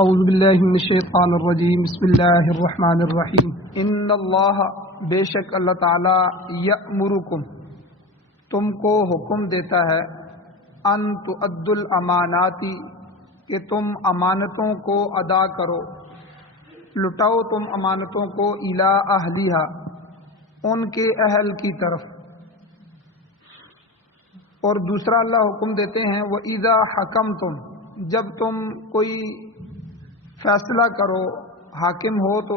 اعوذ باللہ من الشیطان الرجیم بسم اللہ الرحمن الرحیم ان اللہ بے شک اللہ تعالی یأمرکم تم کو حکم دیتا ہے ان تؤدوا الامانات کہ تم امانتوں کو ادا کرو، لٹاؤ تم امانتوں کو الی اہلیہا ان کے اہل کی طرف۔ اور دوسرا اللہ حکم دیتے ہیں وَإِذَا حَكَمْتُمْ جب تم کوئی فیصلہ کرو، حاکم ہو تو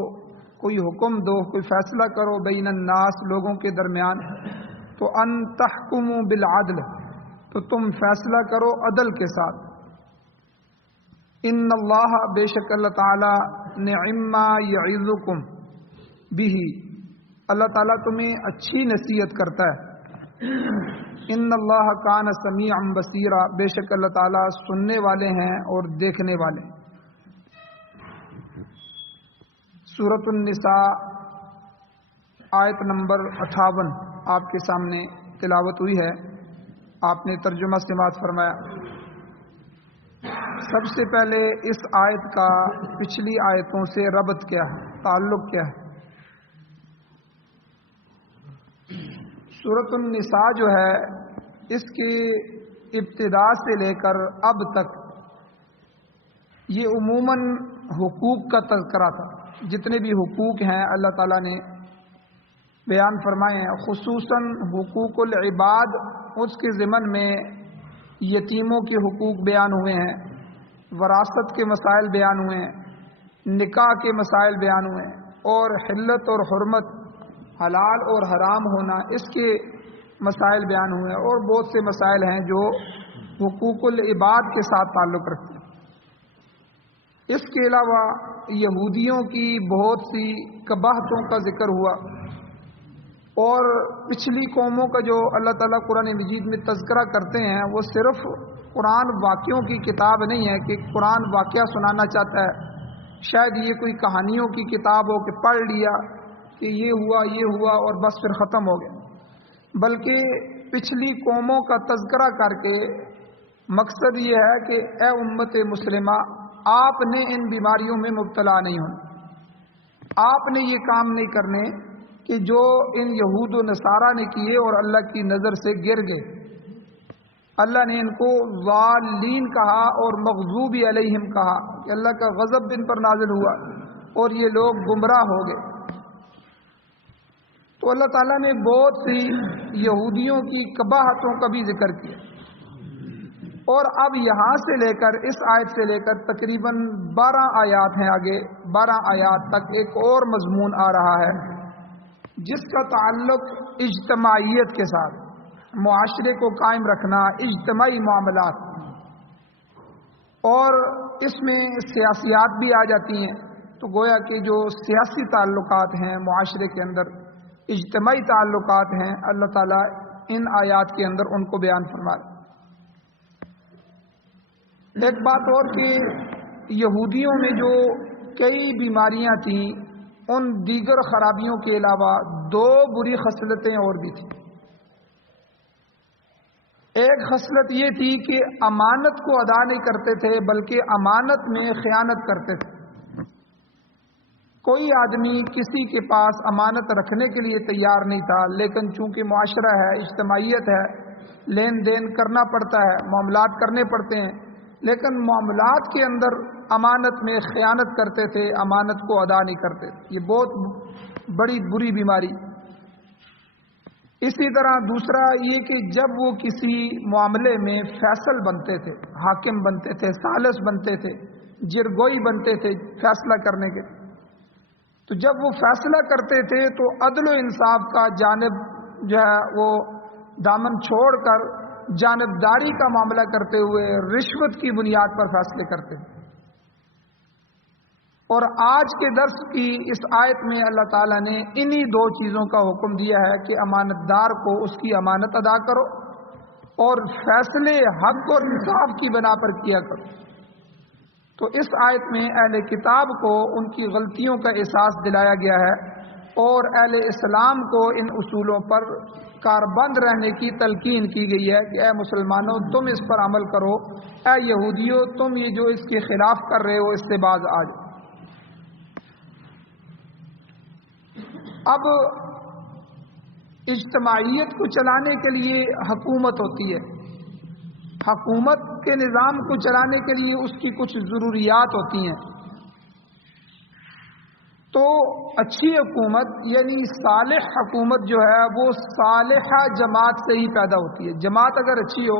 کوئی حکم دو، کوئی فیصلہ کرو بین الناس لوگوں کے درمیان، تو ان تحکموا بالعدل تو تم فیصلہ کرو عدل کے ساتھ۔ ان اللہ بے شک اللہ تعالی نعم ما یعظکم بہ اللہ تعالیٰ تمہیں اچھی نصیحت کرتا ہے۔ ان اللہ کان سمیعا بصیرا بے شک اللہ تعالیٰ سننے والے ہیں اور دیکھنے والے ہیں۔ سورۃ النساء آیت نمبر 58 آپ کے سامنے تلاوت ہوئی ہے، آپ نے ترجمہ سماعت فرمایا۔ سب سے پہلے اس آیت کا پچھلی آیتوں سے ربط کیا ہے، تعلق کیا ہے؟ سورۃ النساء جو ہے اس کی ابتدا سے لے کر اب تک یہ عموماً حقوق کا تذکرہ تھا، جتنے بھی حقوق ہیں اللہ تعالیٰ نے بیان فرمائے ہیں، خصوصاً حقوق العباد اس کے ضمن میں یتیموں کے حقوق بیان ہوئے ہیں، وراثت کے مسائل بیان ہوئے ہیں، نکاح کے مسائل بیان ہوئے ہیں، اور حلت اور حرمت، حلال اور حرام ہونا، اس کے مسائل بیان ہوئے ہیں، اور بہت سے مسائل ہیں جو حقوق العباد کے ساتھ تعلق رکھتے ہیں۔ اس کے علاوہ یہودیوں کی بہت سی قباحتوں کا ذکر ہوا، اور پچھلی قوموں کا جو اللہ تعالیٰ قرآن مجید میں تذکرہ کرتے ہیں وہ صرف قرآن واقعوں کی کتاب نہیں ہے کہ قرآن واقعہ سنانا چاہتا ہے، شاید یہ کوئی کہانیوں کی کتاب ہو کہ پڑھ لیا کہ یہ ہوا اور بس پھر ختم ہو گیا، بلکہ پچھلی قوموں کا تذکرہ کر کے مقصد یہ ہے کہ اے امت مسلمہ آپ نے ان بیماریوں میں مبتلا نہیں ہونا، آپ نے یہ کام نہیں کرنے کہ جو ان یہود و نصارہ نے کیے اور اللہ کی نظر سے گر گئے۔ اللہ نے ان کو ضالین کہا اور مغضوب علیہم کہا کہ اللہ کا غضب ان پر نازل ہوا اور یہ لوگ گمراہ ہو گئے۔ تو اللہ تعالیٰ نے بہت سی یہودیوں کی قباحتوں کا بھی ذکر کیا، اور اب یہاں سے لے کر اس آیت سے لے کر تقریباً 12 آیات ہیں، آگے 12 آیات تک ایک اور مضمون آ رہا ہے جس کا تعلق اجتماعیت کے ساتھ، معاشرے کو قائم رکھنا، اجتماعی معاملات، اور اس میں سیاسیات بھی آ جاتی ہیں۔ تو گویا کہ جو سیاسی تعلقات ہیں معاشرے کے اندر، اجتماعی تعلقات ہیں، اللہ تعالیٰ ان آیات کے اندر ان کو بیان فرما رہے۔ ایک بات اور کہ یہودیوں میں جو کئی بیماریاں تھیں، ان دیگر خرابیوں کے علاوہ 2 بری خصلتیں اور بھی تھیں۔ ایک خصلت یہ تھی کہ امانت کو ادا نہیں کرتے تھے بلکہ امانت میں خیانت کرتے تھے۔ کوئی آدمی کسی کے پاس امانت رکھنے کے لیے تیار نہیں تھا، لیکن چونکہ معاشرہ ہے، اجتماعیت ہے، لین دین کرنا پڑتا ہے، معاملات کرنے پڑتے ہیں، لیکن معاملات کے اندر امانت میں خیانت کرتے تھے، امانت کو ادا نہیں کرتے تھے۔ یہ بہت بڑی بری بیماری۔ اسی طرح دوسرا یہ کہ جب وہ کسی معاملے میں فیصل بنتے تھے، حاکم بنتے تھے، ثالث بنتے تھے، جرگوئی بنتے تھے فیصلہ کرنے کے، تو جب وہ فیصلہ کرتے تھے تو عدل و انصاف کا جانب جو ہے وہ دامن چھوڑ کر جانبداری کا معاملہ کرتے ہوئے رشوت کی بنیاد پر فیصلے کرتے ہیں۔ اور آج کے درس کی اس آیت میں اللہ تعالیٰ نے انہی 2 چیزوں کا حکم دیا ہے کہ امانت دار کو اس کی امانت ادا کرو اور فیصلے حق اور انصاف کی بنا پر کیا کرو۔ تو اس آیت میں اہل کتاب کو ان کی غلطیوں کا احساس دلایا گیا ہے، اور اہل اسلام کو ان اصولوں پر کاربند رہنے کی تلقین کی گئی ہے کہ اے مسلمانوں تم اس پر عمل کرو، اے یہودیوں تم یہ جو اس کے خلاف کر رہے ہو اس سے باز آ جاؤ۔ اب اجتماعیت کو چلانے کے لیے حکومت ہوتی ہے، حکومت کے نظام کو چلانے کے لیے اس کی کچھ ضروریات ہوتی ہیں۔ تو اچھی حکومت یعنی صالح حکومت جو ہے وہ صالحہ جماعت سے ہی پیدا ہوتی ہے۔ جماعت اگر اچھی ہو،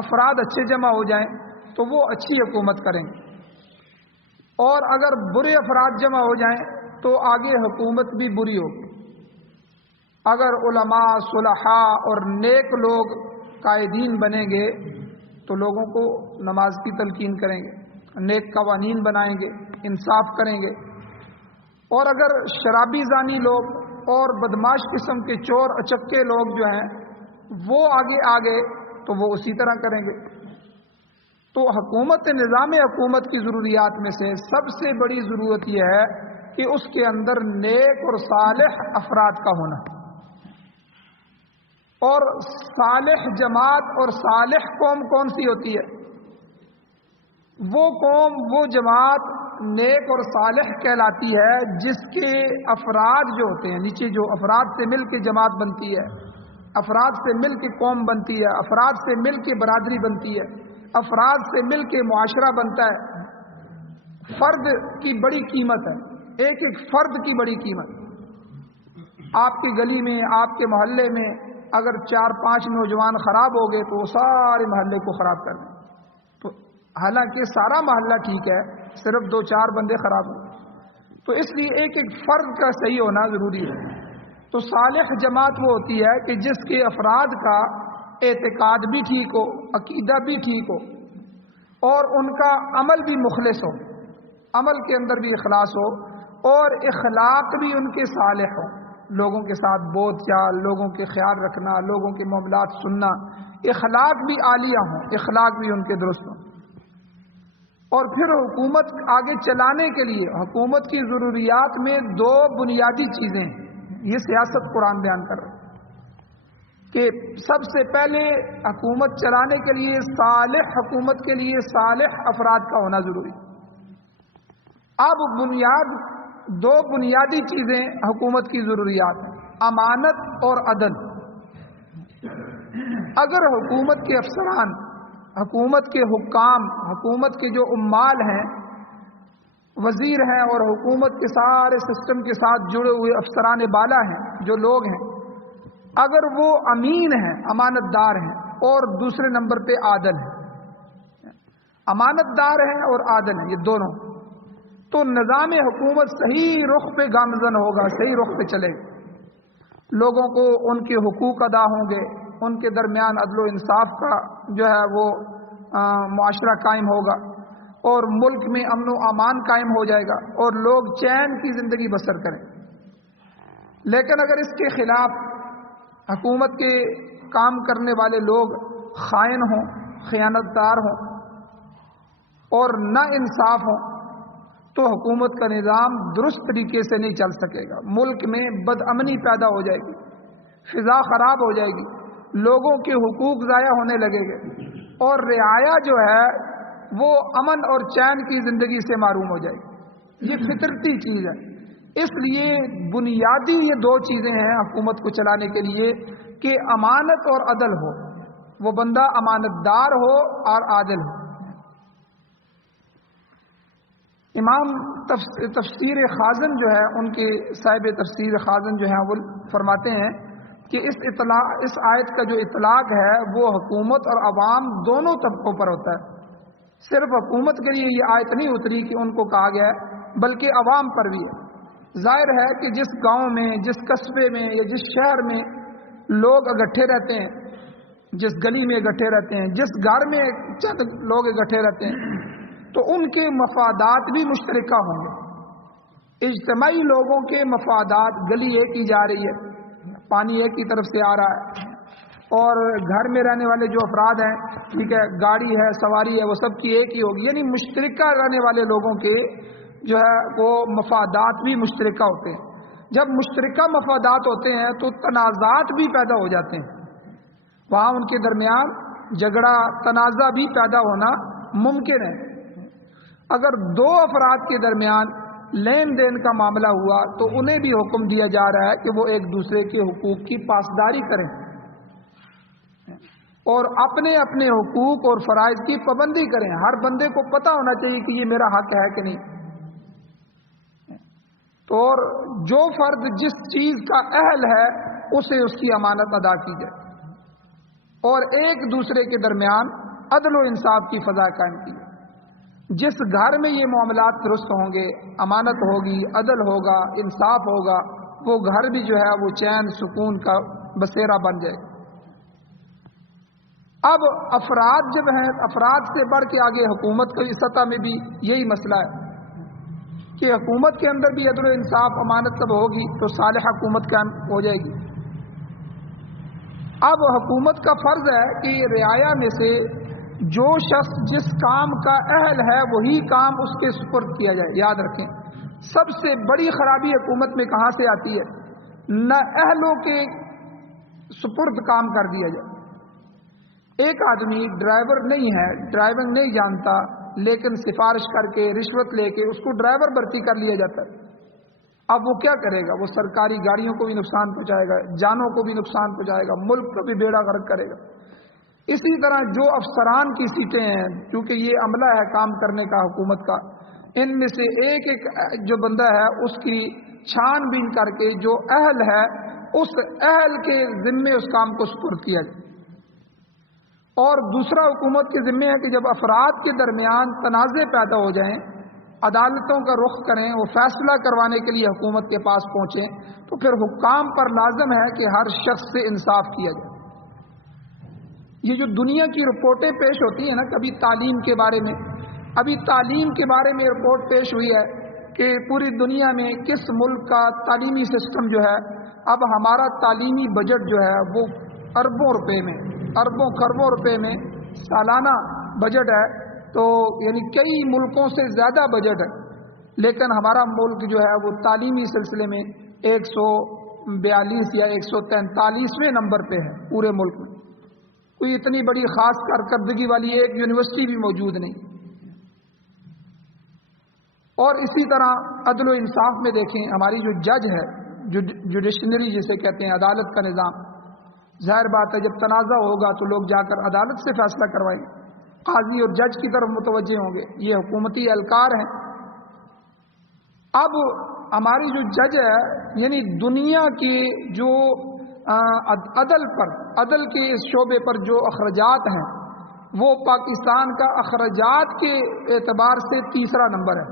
افراد اچھے جمع ہو جائیں تو وہ اچھی حکومت کریں گے، اور اگر برے افراد جمع ہو جائیں تو آگے حکومت بھی بری ہوگی۔ اگر علماء، صلحاء اور نیک لوگ قائدین بنیں گے تو لوگوں کو نماز کی تلقین کریں گے، نیک قوانین بنائیں گے، انصاف کریں گے۔ اور اگر شرابی زانی لوگ اور بدماش قسم کے چور اچکے لوگ جو ہیں وہ آگے آ گئے تو وہ اسی طرح کریں گے۔ تو حکومت، نظام حکومت کی ضروریات میں سے سب سے بڑی ضرورت یہ ہے کہ اس کے اندر نیک اور صالح افراد کا ہونا، اور صالح جماعت اور صالح قوم کون سی ہوتی ہے؟ وہ قوم، وہ جماعت نیک اور صالح کہلاتی ہے جس کے افراد جو ہوتے ہیں، نیچے جو افراد سے مل کے جماعت بنتی ہے، افراد سے مل کے قوم بنتی ہے، افراد سے مل کے برادری بنتی ہے، افراد سے مل کے معاشرہ بنتا ہے۔ فرد کی بڑی قیمت ہے، ایک ایک فرد کی بڑی قیمت۔ آپ کی گلی میں، آپ کے محلے میں اگر 4-5 نوجوان خراب ہو گئے تو وہ سارے محلے کو خراب کر دیں، تو حالانکہ سارا محلہ ٹھیک ہے، صرف 2-4 بندے خراب ہوں، تو اس لیے ایک ایک فرد کا صحیح ہونا ضروری ہے۔ تو صالح جماعت وہ ہوتی ہے کہ جس کے افراد کا اعتقاد بھی ٹھیک ہو، عقیدہ بھی ٹھیک ہو، اور ان کا عمل بھی مخلص ہو، عمل کے اندر بھی اخلاص ہو، اور اخلاق بھی ان کے صالح ہو، لوگوں کے ساتھ بول چال، لوگوں کے خیال رکھنا، لوگوں کے معاملات سننا، اخلاق بھی عالیہ ہوں، اخلاق بھی ان کے درست ہوں۔ اور پھر حکومت آگے چلانے کے لیے حکومت کی ضروریات میں 2 بنیادی چیزیں ہیں، یہ سیاست قرآن بیان کر رہا ہے کہ سب سے پہلے حکومت چلانے کے لیے، صالح حکومت کے لیے صالح افراد کا ہونا ضروری۔ اب 2 بنیادی چیزیں حکومت کی ضروریات ہیں، امانت اور عدل۔ اگر حکومت کے افسران، حکومت کے حکام، حکومت کے جو عمال ہیں، وزیر ہیں، اور حکومت کے سارے سسٹم کے ساتھ جڑے ہوئے افسران بالا ہیں، جو لوگ ہیں، اگر وہ امین ہیں، امانت دار ہیں، اور دوسرے نمبر پہ عادل ہیں، امانت دار ہیں اور عادل ہیں، یہ دونوں، تو نظام حکومت صحیح رخ پہ گامزن ہوگا، صحیح رخ پہ چلے گا، لوگوں کو ان کے حقوق ادا ہوں گے، ان کے درمیان عدل و انصاف کا جو ہے وہ معاشرہ قائم ہوگا، اور ملک میں امن و امان قائم ہو جائے گا، اور لوگ چین کی زندگی بسر کریں۔ لیکن اگر اس کے خلاف حکومت کے کام کرنے والے لوگ خائن ہوں، خیانت دار ہوں، اور نا انصاف ہوں، تو حکومت کا نظام درست طریقے سے نہیں چل سکے گا، ملک میں بد امنی پیدا ہو جائے گی، فضا خراب ہو جائے گی، لوگوں کے حقوق ضائع ہونے لگے گے، اور رعایا جو ہے وہ امن اور چین کی زندگی سے محروم ہو جائے گی۔ یہ فطرتی چیز ہے۔ اس لیے بنیادی یہ 2 چیزیں ہیں حکومت کو چلانے کے لیے کہ امانت اور عدل ہو، وہ بندہ امانت دار ہو اور عادل ہو۔ امام تفسیر خازن جو ہے، ان کے صاحب تفسیر خازن جو ہیں، وہ فرماتے ہیں کہ اس آیت کا جو اطلاق ہے وہ حکومت اور عوام دونوں طبقوں پر ہوتا ہے، صرف حکومت کے لیے یہ آیت نہیں اتری کہ ان کو کہا گیا ہے، بلکہ عوام پر بھی ہے۔ ظاہر ہے کہ جس گاؤں میں، جس قصبے میں یا جس شہر میں لوگ اکٹھے رہتے ہیں، جس گلی میں اکٹھے رہتے ہیں، جس گھر میں چند لوگ اکٹھے رہتے ہیں، تو ان کے مفادات بھی مشترکہ ہوں گے۔ اجتماعی لوگوں کے مفادات، گلی ایک کی جا رہی ہے، پانی ایک کی طرف سے آ رہا ہے، اور گھر میں رہنے والے جو افراد ہیں، ٹھیک ہے، گاڑی ہے، سواری ہے، وہ سب کی ایک ہی ہوگی، یعنی مشترکہ رہنے والے لوگوں کے جو ہے وہ مفادات بھی مشترکہ ہوتے ہیں۔ جب مشترکہ مفادات ہوتے ہیں تو تنازعات بھی پیدا ہو جاتے ہیں، وہاں ان کے درمیان جھگڑا تنازع بھی پیدا ہونا ممکن ہے۔ اگر دو افراد کے درمیان لین دین کا معاملہ ہوا تو انہیں بھی حکم دیا جا رہا ہے کہ وہ ایک دوسرے کے حقوق کی پاسداری کریں اور اپنے اپنے حقوق اور فرائض کی پابندی کریں۔ ہر بندے کو پتہ ہونا چاہیے کہ یہ میرا حق ہے کہ نہیں، تو اور جو فرد جس چیز کا اہل ہے اسے اس کی امانت ادا کی جائے اور ایک دوسرے کے درمیان عدل و انصاف کی فضا قائم کی جائے۔ جس گھر میں یہ معاملات درست ہوں گے، امانت ہوگی، عدل ہوگا، انصاف ہوگا، وہ گھر بھی جو ہے وہ چین سکون کا بسیرا بن جائے۔ اب افراد جب ہیں، افراد سے بڑھ کے آگے حکومت کی سطح میں بھی یہی مسئلہ ہے کہ حکومت کے اندر بھی عدل و انصاف امانت تب ہوگی تو صالح حکومت قائم ہو جائے گی۔ اب حکومت کا فرض ہے کہ رعایا میں سے جو شخص جس کام کا اہل ہے وہی کام اس کے سپرد کیا جائے۔ یاد رکھیں، سب سے بڑی خرابی حکومت میں کہاں سے آتی ہے؟ نہ اہلوں کے سپرد کام کر دیا جائے۔ ایک آدمی ڈرائیور نہیں ہے، ڈرائیونگ نہیں جانتا، لیکن سفارش کر کے رشوت لے کے اس کو ڈرائیور بھرتی کر لیا جاتا ہے۔ اب وہ کیا کرے گا؟ وہ سرکاری گاڑیوں کو بھی نقصان پہنچائے گا، جانوں کو بھی نقصان پہنچائے گا، ملک کو بھی بیڑا غرق کرے گا۔ اسی طرح جو افسران کی سیٹیں ہیں، کیونکہ یہ عملہ ہے کام کرنے کا حکومت کا، ان میں سے ایک ایک جو بندہ ہے اس کی چھان بین کر کے جو اہل ہے اس اہل کے ذمے اس کام کو سپرد کیا جائے۔ اور دوسرا حکومت کے ذمے ہے کہ جب افراد کے درمیان تنازع پیدا ہو جائیں، عدالتوں کا رخ کریں، وہ فیصلہ کروانے کے لیے حکومت کے پاس پہنچیں، تو پھر حکام پر لازم ہے کہ ہر شخص سے انصاف کیا جائے۔ یہ جو دنیا کی رپورٹیں پیش ہوتی ہیں نا، کبھی تعلیم کے بارے میں، ابھی تعلیم کے بارے میں رپورٹ پیش ہوئی ہے کہ پوری دنیا میں کس ملک کا تعلیمی سسٹم جو ہے، اب ہمارا تعلیمی بجٹ جو ہے وہ اربوں روپے میں، اربوں خربوں روپے میں سالانہ بجٹ ہے، تو یعنی کئی ملکوں سے زیادہ بجٹ ہے، لیکن ہمارا ملک جو ہے وہ تعلیمی سلسلے میں 142 یا 143ویں نمبر پہ ہے پورے ملک میں۔ کوئی اتنی بڑی خاص کارکردگی والی ایک یونیورسٹی بھی موجود نہیں۔ اور اسی طرح عدل و انصاف میں دیکھیں، ہماری جو جج ہے، جوڈیشنری جسے کہتے ہیں، عدالت کا نظام، ظاہر بات ہے جب تنازع ہوگا تو لوگ جا کر عدالت سے فیصلہ کروائیں گے، قاضی اور جج کی طرف متوجہ ہوں گے، یہ حکومتی اہلکار ہیں۔ اب ہماری جو جج ہے، یعنی دنیا کی جو عدل کے اس شعبے پر جو اخراجات ہیں، وہ پاکستان کا اخراجات کے اعتبار سے تیسرا نمبر ہے۔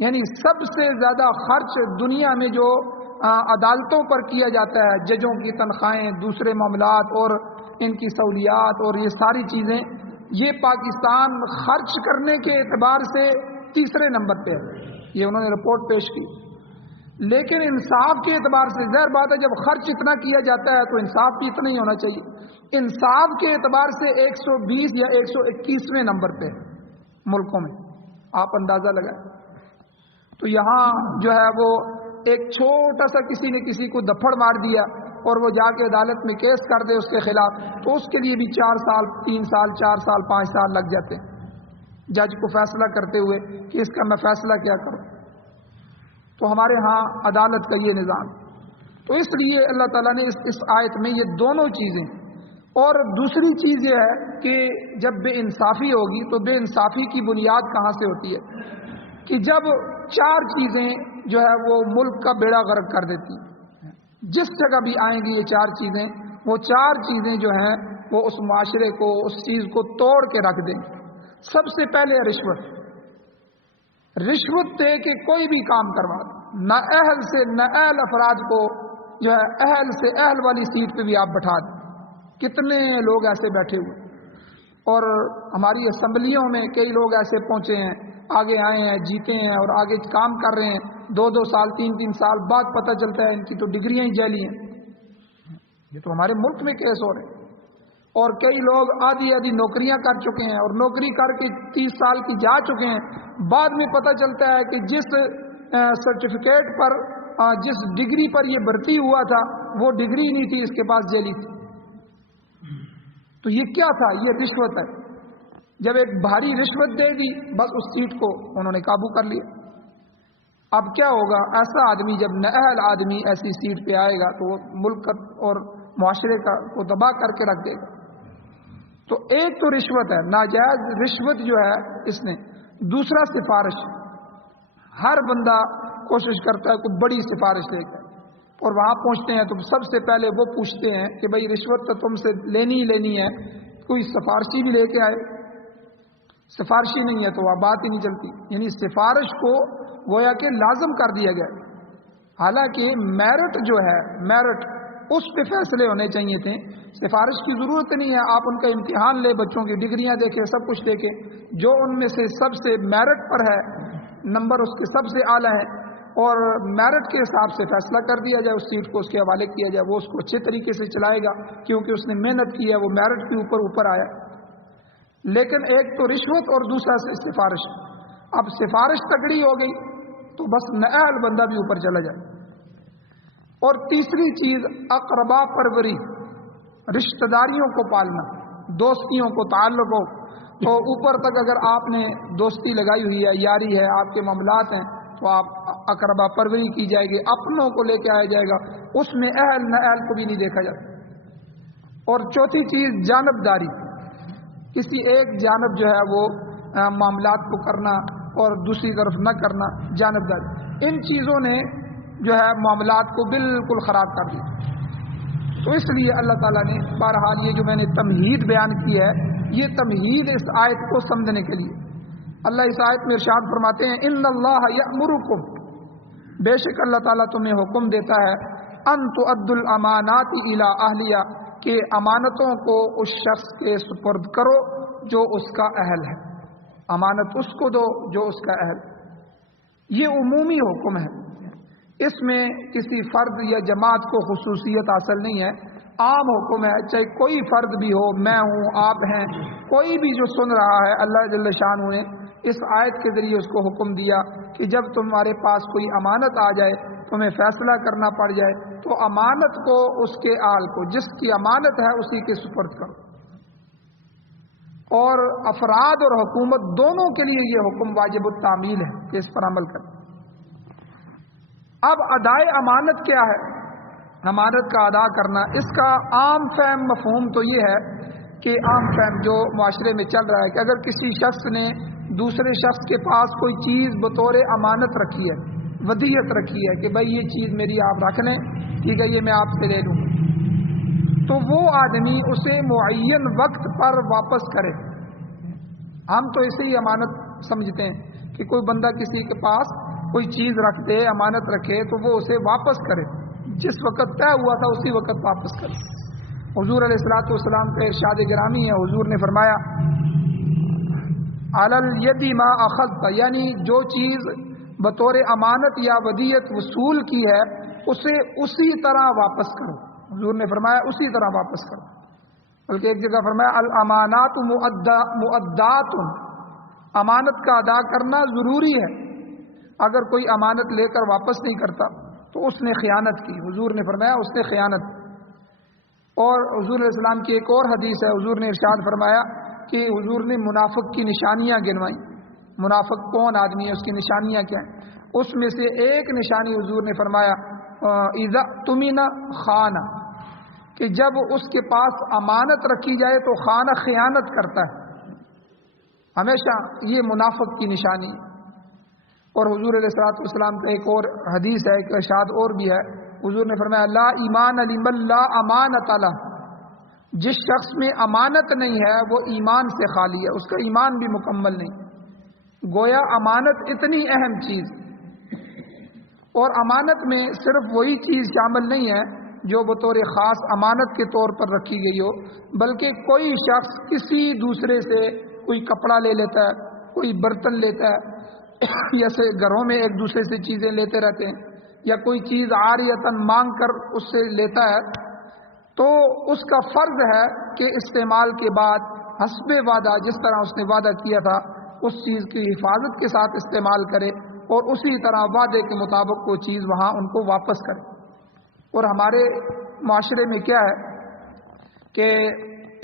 یعنی سب سے زیادہ خرچ دنیا میں جو عدالتوں پر کیا جاتا ہے، ججوں کی تنخواہیں، دوسرے معاملات اور ان کی سہولیات اور یہ ساری چیزیں، یہ پاکستان خرچ کرنے کے اعتبار سے تیسرے نمبر پہ ہے۔ یہ انہوں نے رپورٹ پیش کی۔ لیکن انصاف کے اعتبار سے ظاہر بات ہے جب خرچ اتنا کیا جاتا ہے تو انصاف بھی اتنا ہی ہونا چاہیے۔ انصاف کے اعتبار سے 120 یا 121ویں نمبر پہ ہے ملکوں میں، آپ اندازہ لگائیں۔ تو یہاں جو ہے وہ ایک چھوٹا سا کسی نے کسی کو دپڑ مار دیا اور وہ جا کے عدالت میں کیس کر دے اس کے خلاف، تو اس کے لیے بھی 4 سال 3 سال 4 سال 5 سال لگ جاتے ہیں جج کو فیصلہ کرتے ہوئے کہ اس کا میں فیصلہ کیا کروں۔ تو ہمارے ہاں عدالت کا یہ نظام، تو اس لیے اللہ تعالیٰ نے اس آیت میں یہ دونوں چیزیں، اور دوسری چیز یہ ہے کہ جب بے انصافی ہوگی تو بے انصافی کی بنیاد کہاں سے ہوتی ہے کہ جب 4 چیزیں جو ہے وہ ملک کا بیڑا غرق کر دیتی ہیں، جس جگہ بھی آئیں گی یہ 4 چیزیں، وہ 4 چیزیں جو ہیں وہ اس معاشرے کو، اس چیز کو توڑ کے رکھ دیں۔ سب سے پہلے رشوت دے کے کوئی بھی کام کروا دیں، نہ اہل سے نہ اہل افراد کو جو ہے اہل سے اہل والی سیٹ پہ بھی آپ بٹھا دیں۔ کتنے لوگ ایسے بیٹھے ہوئے، اور ہماری اسمبلیوں میں کئی لوگ ایسے پہنچے ہیں، آگے آئے ہیں، جیتے ہیں اور آگے کام کر رہے ہیں، 2 سال 3 سال بعد پتہ چلتا ہے ان کی تو ڈگریاں ہی جعلی ہیں۔ یہ تو ہمارے ملک میں کیس ہو رہے ہیں۔ اور کئی لوگ آدھی نوکریاں کر چکے ہیں اور نوکری کر کے 30 سال کی جا چکے ہیں، بعد میں پتہ چلتا ہے کہ جس سرٹیفکیٹ پر جس ڈگری پر یہ بھرتی ہوا تھا وہ ڈگری نہیں تھی، اس کے پاس جیلی تھی. تو یہ کیا تھا؟ یہ رشوت ہے. جب ایک بھاری رشوت دے دی بس اس سیٹ کو انہوں نے قابو کر لیا. اب کیا ہوگا؟ ایسا آدمی جب نااہل آدمی ایسی سیٹ پہ آئے گا تو وہ ملک اور معاشرے کو تباہ کر کے رکھ دے گا. تو ایک تو رشوت ہے، ناجائز رشوت جو ہے اس نے. دوسرا سفارش. ہر بندہ کوشش کرتا ہے کوئی بڑی سفارش لے کر، اور وہاں پہنچتے ہیں تو سب سے پہلے وہ پوچھتے ہیں کہ بھئی رشوت تو تم سے لینی ہی لینی ہے، کوئی سفارشی بھی لے کے آئے. سفارشی نہیں ہے تو وہ بات ہی نہیں چلتی. یعنی سفارش کو گویا کہ لازم کر دیا گیا. حالانکہ میرٹ جو ہے، میرٹ اس پہ فیصلے ہونے چاہیے تھے. سفارش کی ضرورت نہیں ہے. آپ ان کا امتحان لے، بچوں کی ڈگریاں دیکھیں، سب کچھ دیکھیں، جو ان میں سے سب سے میرٹ پر ہے، نمبر اس کے سب سے اعلیٰ ہے، اور میرٹ کے حساب سے فیصلہ کر دیا جائے، اس سیٹ کو اس کے حوالے کیا جائے. وہ اس کو اچھے طریقے سے چلائے گا کیونکہ اس نے محنت کی ہے، وہ میرٹ کے اوپر آیا. لیکن ایک تو رشوت اور دوسرا سفارش. اب سفارش تگڑی ہو گئی تو بس نااہل بندہ بھی اوپر چلا جائے. اور تیسری چیز اقربا پروری، رشتہ داریوں کو پالنا، دوستیوں کو، تعلق ہو. تو اوپر تک اگر آپ نے دوستی لگائی ہوئی ہے، یاری ہے، آپ کے معاملات ہیں، تو آپ اقربا پروری کی جائے گی، اپنوں کو لے کے آیا جائے گا، اس میں اہل نااہل کو بھی نہیں دیکھا جاتا. اور چوتھی چیز جانبداری. کسی ایک جانب جو ہے وہ معاملات کو کرنا اور دوسری طرف نہ کرنا، جانبداری. ان چیزوں نے جو ہے معاملات کو بالکل خراب کر دیا. تو اس لیے اللہ تعالیٰ نے بہرحال یہ جو میں نے تمہید بیان کی ہے، یہ تمہید اس آیت کو سمجھنے کے لیے. اللہ اس آیت میں ارشاد فرماتے ہیں ان اللہ یأمرکم، بے شک اللہ تعالیٰ تمہیں حکم دیتا ہے، ان تؤدوا الامانات الی اہلیہ، کہ امانتوں کو اس شخص کے سپرد کرو جو اس کا اہل ہے. امانت اس کو دو جو اس کا اہل. یہ عمومی حکم ہے، اس میں کسی فرد یا جماعت کو خصوصیت حاصل نہیں ہے، عام حکم ہے. چاہے کوئی فرد بھی ہو، میں ہوں، آپ ہیں، کوئی بھی جو سن رہا ہے، اللہ جل شانہ نے اس آیت کے ذریعے اس کو حکم دیا کہ جب تمہارے پاس کوئی امانت آ جائے، تمہیں فیصلہ کرنا پڑ جائے، تو امانت کو اس کے اہل کو، جس کی امانت ہے اسی کے سپرد کرو. اور افراد اور حکومت دونوں کے لیے یہ حکم واجب التعمیل ہے کہ اس پر عمل کریں. اب ادائے امانت کیا ہے؟ امانت کا ادا کرنا، اس کا عام فہم مفہوم تو یہ ہے کہ عام فہم جو معاشرے میں چل رہا ہے کہ اگر کسی شخص نے دوسرے شخص کے پاس کوئی چیز بطور امانت رکھی ہے، ودیعت رکھی ہے کہ بھائی یہ چیز میری آپ رکھ لیں، ٹھیک ہے، یہ میں آپ سے لے لوں، تو وہ آدمی اسے معین وقت پر واپس کرے. ہم تو اسے ہی امانت سمجھتے ہیں کہ کوئی بندہ کسی کے پاس کوئی چیز رکھ دے، امانت رکھے، تو وہ اسے واپس کرے، جس وقت طے ہوا تھا اسی وقت واپس کرے. حضور علیہ الصلوۃ والسلام کا ارشاد گرامی ہے، حضور نے فرمایا علی الید ما اخذت، یعنی جو چیز بطور امانت یا ودیعت وصول کی ہے اسے اسی طرح واپس کرو. حضور نے فرمایا اسی طرح واپس کرو. بلکہ ایک جگہ فرمایا الامانات مؤدات، امانت کا ادا کرنا ضروری ہے. اگر کوئی امانت لے کر واپس نہیں کرتا تو اس نے خیانت کی. حضور نے فرمایا اس نے خیانت. اور حضور علیہ السلام کی ایک اور حدیث ہے، حضور نے ارشاد فرمایا کہ حضور نے منافق کی نشانیاں گنوائیں. منافق کون آدمی ہے، اس کی نشانیاں کیا ہیں؟ اس میں سے ایک نشانی حضور نے فرمایا اذا اؤتمن خان، کہ جب اس کے پاس امانت رکھی جائے تو خانہ خیانت کرتا ہے ہمیشہ. یہ منافق کی نشانی ہے. اور حضور علیہ الصلوۃ والسلام کا ایک اور حدیث ہے، ایک ارشاد اور بھی ہے، حضور نے فرمایا لا ایمان لمن لا امانت له، جس شخص میں امانت نہیں ہے وہ ایمان سے خالی ہے، اس کا ایمان بھی مکمل نہیں. گویا امانت اتنی اہم چیز، اور امانت میں صرف وہی چیز شامل نہیں ہے جو بطور خاص امانت کے طور پر رکھی گئی ہو، بلکہ کوئی شخص کسی دوسرے سے کوئی کپڑا لے لیتا ہے، کوئی برتن لیتا ہے، جیسے گھروں میں ایک دوسرے سے چیزیں لیتے رہتے ہیں، یا کوئی چیز عاریتاً مانگ کر اس سے لیتا ہے، تو اس کا فرض ہے کہ استعمال کے بعد حسب وعدہ، جس طرح اس نے وعدہ کیا تھا اس چیز کی حفاظت کے ساتھ استعمال کرے، اور اسی طرح وعدے کے مطابق وہ چیز وہاں ان کو واپس کرے۔ اور ہمارے معاشرے میں کیا ہے کہ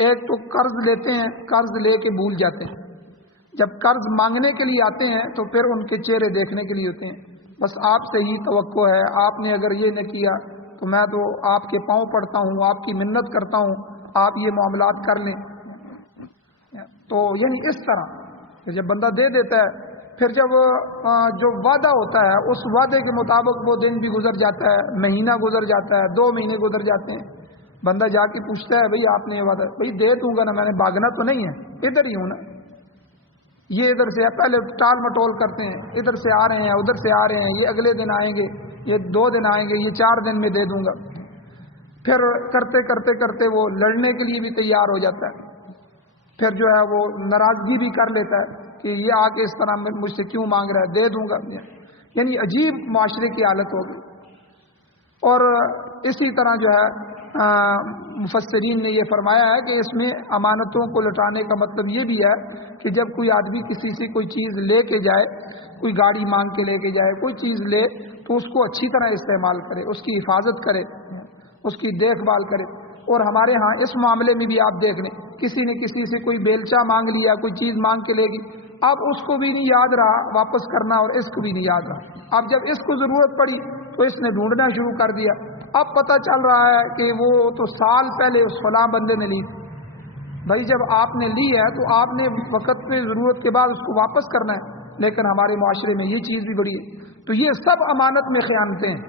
ایک تو قرض لیتے ہیں، قرض لے کے بھول جاتے ہیں، جب قرض مانگنے کے لیے آتے ہیں تو پھر ان کے چہرے دیکھنے کے لیے ہوتے ہیں، بس آپ سے ہی توقع ہے، آپ نے اگر یہ نہ کیا تو میں تو آپ کے پاؤں پڑتا ہوں، آپ کی منت کرتا ہوں، آپ یہ معاملات کر لیں۔ تو یعنی اس طرح کہ جب بندہ دے دیتا ہے، پھر جب جو وعدہ ہوتا ہے اس وعدے کے مطابق وہ دن بھی گزر جاتا ہے، مہینہ گزر جاتا ہے، 2 مہینے گزر جاتے ہیں، بندہ جا کے پوچھتا ہے بھئی آپ نے یہ وعدہ، بھئی دے دوں گا نا، میں نے بھاگنا تو نہیں ہے، ادھر ہی ہوں نا، یہ ادھر سے پہلے ٹال مٹول کرتے ہیں، ادھر سے آ رہے ہیں ادھر سے آ رہے ہیں، یہ اگلے دن آئیں گے، یہ 2 دن آئیں گے، یہ 4 دن میں دے دوں گا، پھر کرتے کرتے کرتے وہ لڑنے کے لیے بھی تیار ہو جاتا ہے، پھر جو ہے وہ ناراضگی بھی کر لیتا ہے کہ یہ آ کے اس طرح مجھ سے کیوں مانگ رہا ہے، دے دوں گا، یعنی عجیب معاشرے کی حالت ہوگی۔ اور اسی طرح جو ہے مفسرین نے یہ فرمایا ہے کہ اس میں امانتوں کو لوٹانے کا مطلب یہ بھی ہے کہ جب کوئی آدمی کسی سے کوئی چیز لے کے جائے، کوئی گاڑی مانگ کے لے کے جائے، کوئی چیز لے تو اس کو اچھی طرح استعمال کرے، اس کی حفاظت کرے، اس کی دیکھ بھال کرے۔ اور ہمارے ہاں اس معاملے میں بھی آپ دیکھ لیں، کسی نے کسی سے کوئی بیلچہ مانگ لیا، کوئی چیز مانگ کے لے گی، اب اس کو بھی نہیں یاد رہا واپس کرنا اور اس کو بھی نہیں یاد رہا، اب جب اس کو ضرورت پڑی تو اس نے ڈھونڈنا شروع کر دیا، اب پتہ چل رہا ہے کہ وہ تو سال پہلے اس فلاں بندے نے لی، بھائی جب آپ نے لی ہے تو آپ نے وقت پہ ضرورت کے بعد اس کو واپس کرنا ہے، لیکن ہمارے معاشرے میں یہ چیز بھی بڑی ہے۔ تو یہ سب امانت میں خیانتیں ہیں۔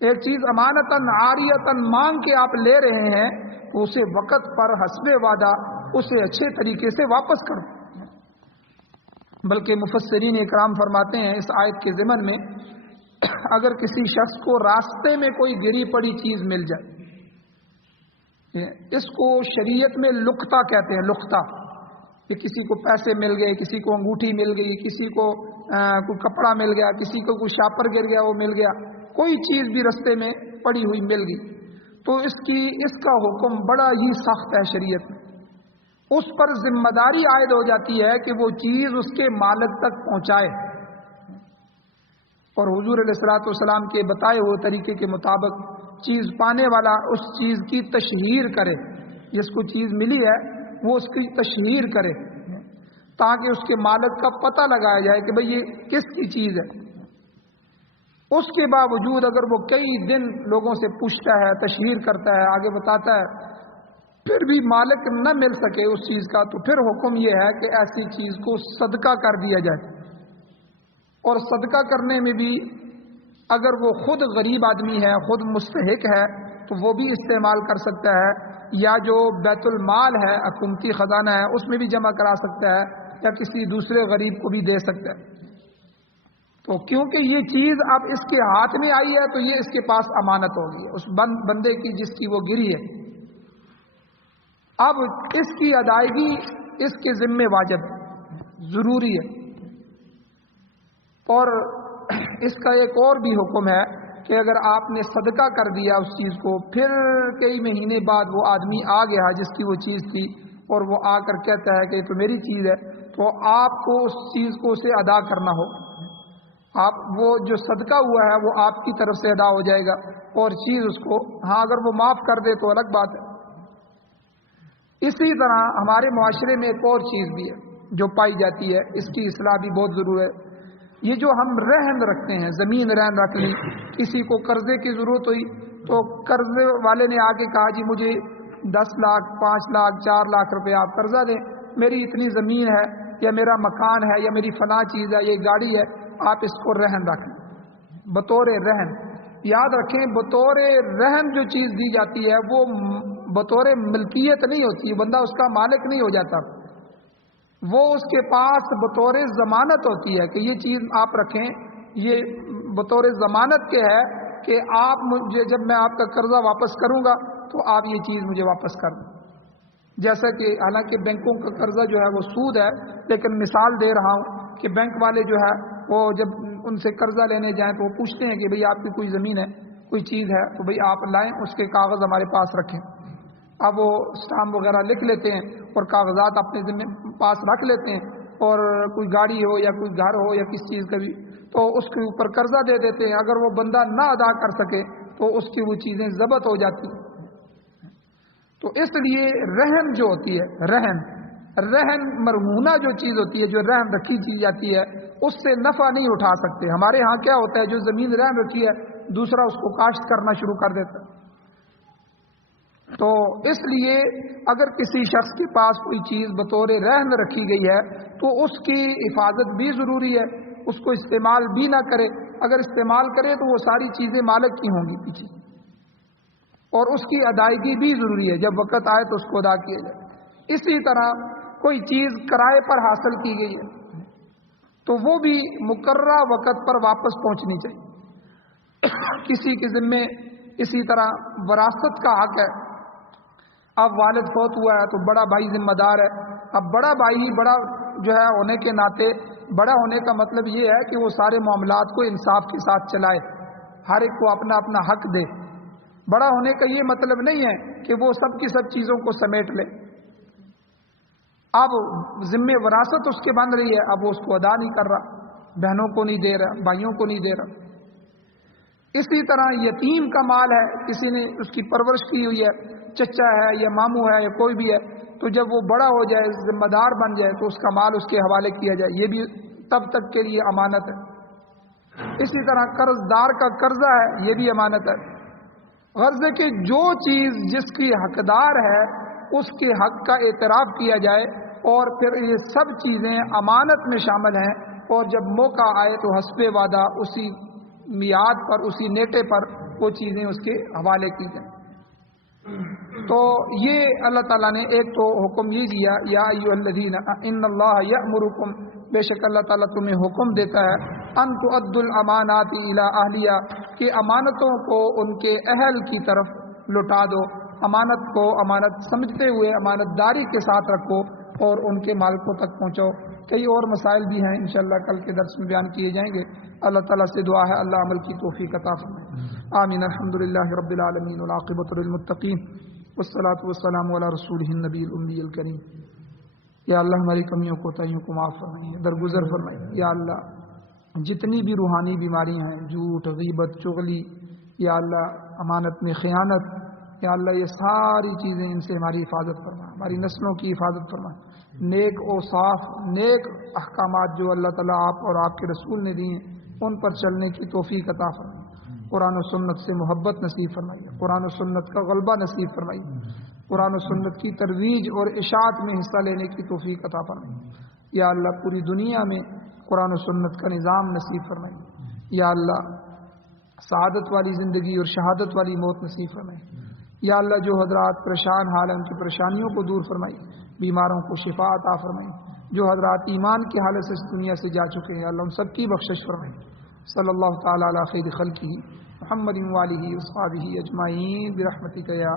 ایک چیز امانتاً عاریتاً مانگ کے آپ لے رہے ہیں تو اسے وقت پر حسب وعدہ اسے اچھے طریقے سے واپس کرو۔ بلکہ مفسرین اکرام فرماتے ہیں اس آیت کے ضمن میں، اگر کسی شخص کو راستے میں کوئی گری پڑی چیز مل جائے، اس کو شریعت میں لقطہ کہتے ہیں، لقطہ، کہ کسی کو پیسے مل گئے، کسی کو انگوٹھی مل گئی، کسی کو کوئی کپڑا مل گیا، کسی کو کوئی شاپر گر گیا وہ مل گیا، کوئی چیز بھی رستے میں پڑی ہوئی مل گئی، تو اس کا حکم بڑا ہی سخت ہے شریعت میں، اس پر ذمہ داری عائد ہو جاتی ہے کہ وہ چیز اس کے مالک تک پہنچائے، اور حضور علیہ الصلوۃ والسلام کے بتائے ہوئے طریقے کے مطابق چیز پانے والا اس چیز کی تشہیر کرے، جس کو چیز ملی ہے وہ اس کی تشہیر کرے تاکہ اس کے مالک کا پتہ لگایا جائے کہ بھئی یہ کس کی چیز ہے۔ اس کے باوجود اگر وہ کئی دن لوگوں سے پوچھتا ہے، تشہیر کرتا ہے، آگے بتاتا ہے، پھر بھی مالک نہ مل سکے اس چیز کا، تو پھر حکم یہ ہے کہ ایسی چیز کو صدقہ کر دیا جائے، اور صدقہ کرنے میں بھی اگر وہ خود غریب آدمی ہے، خود مستحق ہے تو وہ بھی استعمال کر سکتا ہے، یا جو بیت المال ہے، حکومتی خزانہ ہے، اس میں بھی جمع کرا سکتا ہے، یا کسی دوسرے غریب کو بھی دے سکتا ہے۔ تو کیونکہ یہ چیز اب اس کے ہاتھ میں آئی ہے تو یہ اس کے پاس امانت ہوگی، اس بندے کی جس کی وہ گری ہے، اب اس کی ادائیگی اس کے ذمہ واجب ہے، ضروری ہے۔ اور اس کا ایک اور بھی حکم ہے کہ اگر آپ نے صدقہ کر دیا اس چیز کو، پھر کئی مہینے بعد وہ آدمی آ گیا جس کی وہ چیز تھی اور وہ آ کر کہتا ہے کہ یہ تو میری چیز ہے، تو آپ کو اس چیز کو اسے ادا کرنا ہو، آپ وہ جو صدقہ ہوا ہے وہ آپ کی طرف سے ادا ہو جائے گا، اور چیز اس کو، ہاں اگر وہ معاف کر دے تو الگ بات ہے۔ اسی طرح ہمارے معاشرے میں ایک اور چیز بھی ہے جو پائی جاتی ہے، اس کی اصلاح بھی بہت ضرور ہے۔ یہ جو ہم رہن رکھتے ہیں، زمین رہن رکھ لی، کسی کو قرضے کی ضرورت ہوئی تو قرضے والے نے آ کے کہا جی مجھے 10 لاکھ 5 لاکھ 4 لاکھ روپے آپ قرضہ دیں، میری اتنی زمین ہے یا میرا مکان ہے یا میری فلاں چیز ہے، یہ گاڑی ہے، آپ اس کو رہن رکھ لیں بطور رہن۔ یاد رکھیں بطور رہن جو چیز دی جاتی ہے وہ بطور ملکیت نہیں ہوتی، بندہ اس کا مالک نہیں ہو جاتا، وہ اس کے پاس بطور ضمانت ہوتی ہے کہ یہ چیز آپ رکھیں، یہ بطور ضمانت کے ہے کہ آپ مجھے جب میں آپ کا قرضہ واپس کروں گا تو آپ یہ چیز مجھے واپس کر دیں۔ جیسا کہ حالانکہ بینکوں کا قرضہ جو ہے وہ سود ہے، لیکن مثال دے رہا ہوں کہ بینک والے جو ہے وہ جب ان سے قرضہ لینے جائیں تو وہ پوچھتے ہیں کہ بھئی آپ کی کوئی زمین ہے، کوئی چیز ہے تو بھئی آپ لائیں، اس کے کاغذ ہمارے پاس رکھیں۔ اب وہ اسٹامپ وغیرہ لکھ لیتے ہیں اور کاغذات اپنے ذمہ پاس رکھ لیتے ہیں، اور کوئی گاڑی ہو یا کوئی گھر ہو یا کسی چیز کا بھی، تو اس کے اوپر قرضہ دے دیتے ہیں، اگر وہ بندہ نہ ادا کر سکے تو اس کی وہ چیزیں ضبط ہو جاتی ہیں۔ تو اس لیے رہن جو ہوتی ہے، رہن مرہونہ جو چیز ہوتی ہے، جو رہن رکھی چیز جاتی ہے، اس سے نفع نہیں اٹھا سکتے۔ ہمارے ہاں کیا ہوتا ہے، جو زمین رہن رکھی ہے دوسرا اس کو کاشت کرنا شروع کر دیتا ہے۔ تو اس لیے اگر کسی شخص کے پاس کوئی چیز بطور رہن رکھی گئی ہے تو اس کی حفاظت بھی ضروری ہے، اس کو استعمال بھی نہ کرے، اگر استعمال کرے تو وہ ساری چیزیں مالک کی ہوں گی پیچھے، اور اس کی ادائیگی بھی ضروری ہے، جب وقت آئے تو اس کو ادا کیا جائے۔ اسی طرح کوئی چیز کرائے پر حاصل کی گئی ہے تو وہ بھی مقررہ وقت پر واپس پہنچنی چاہیے۔ کسی کے ذمے اسی طرح وراثت کا حق ہے، اب والد فوت ہوا ہے تو بڑا بھائی ذمہ دار ہے، اب بڑا بھائی بڑا جو ہے ہونے کے ناطے، بڑا ہونے کا مطلب یہ ہے کہ وہ سارے معاملات کو انصاف کے ساتھ چلائے، ہر ایک کو اپنا اپنا حق دے۔ بڑا ہونے کا یہ مطلب نہیں ہے کہ وہ سب کی سب چیزوں کو سمیٹ لے، اب ذمہ وراثت اس کے بن رہی ہے، اب وہ اس کو ادا نہیں کر رہا، بہنوں کو نہیں دے رہا، بھائیوں کو نہیں دے رہا۔ اسی طرح یتیم کا مال ہے، کسی نے اس کی پرورش کی ہوئی ہے، چچا ہے یا ماموں ہے یا کوئی بھی ہے، تو جب وہ بڑا ہو جائے، ذمہ دار بن جائے تو اس کا مال اس کے حوالے کیا جائے، یہ بھی تب تک کے لیے امانت ہے۔ اسی طرح قرض دار کا قرضہ ہے، یہ بھی امانت ہے۔ غرض ہے کہ جو چیز جس کی حقدار ہے اس کے حق کا اعتراف کیا جائے، اور پھر یہ سب چیزیں امانت میں شامل ہیں، اور جب موقع آئے تو حسب وعدہ اسی میعاد پر، اسی نیٹے پر وہ چیزیں اس کے حوالے کی جائیں۔ تو یہ اللہ تعالیٰ نے ایک تو حکم یہ دیا، یا ایھا الذین ان اللہ یأمرکم، بے شک اللہ تعالیٰ تمہیں حکم دیتا ہے، ان تؤدوا الامانات الی اہلیہا، کہ امانتوں کو ان کے اہل کی طرف لوٹا دو، امانت کو امانت سمجھتے ہوئے امانت داری کے ساتھ رکھو اور ان کے مالکوں تک پہنچاؤ۔ کئی اور مسائل بھی ہیں انشاءاللہ کل کے درس میں بیان کیے جائیں گے۔ اللہ تعالیٰ سے دعا ہے اللہ عمل کی توفیق عطا فرمائے، آمین۔ الحمدللہ رب العالمین والعاقبۃ للمتقین والصلاۃ والسلام علی رسولہ النبی الامی الکریم۔ یا اللہ ہماری کمیوں کوتاہیوں کو معاف فرمائیے، درگزر فرمائیے۔ یا اللہ جتنی بھی روحانی بیماریاں ہیں، جھوٹ، غیبت، چغلی، یا اللہ امانت میں خیانت، یا اللہ یہ ساری چیزیں ان سے ہماری حفاظت فرما، ہماری نسلوں کی حفاظت فرما۔ نیک اوصاف، نیک احکامات جو اللہ تعالیٰ آپ اور آپ کے رسول نے دیے ان پر چلنے کی توفیق عطا فرمائیے۔ قرآن و سنت سے محبت نصیب فرمائیے، قرآن و سنت کا غلبہ نصیب فرمائیے، قرآن و سنت کی ترویج اور اشاعت میں حصہ لینے کی توفیق عطا فرمائیے۔ یا اللہ پوری دنیا میں قرآن و سنت کا نظام نصیب فرمائیے۔ یا اللہ سعادت والی زندگی اور شہادت والی موت نصیب فرمائیے۔ یا اللہ جو حضرات پریشان حال ہیں ان کی پریشانیوں کو دور فرمائیے، بیماروں کو شفا عطا فرمائیے، جو حضرات ایمان کی حالت سے اس دنیا سے جا چکے ہیں اللہ ان سب کی بخشش فرمائیے۔ صلی اللہ تعالی علی خیر خلقہ محمد وآلہ وصحبہ اجمعین برحمتک یا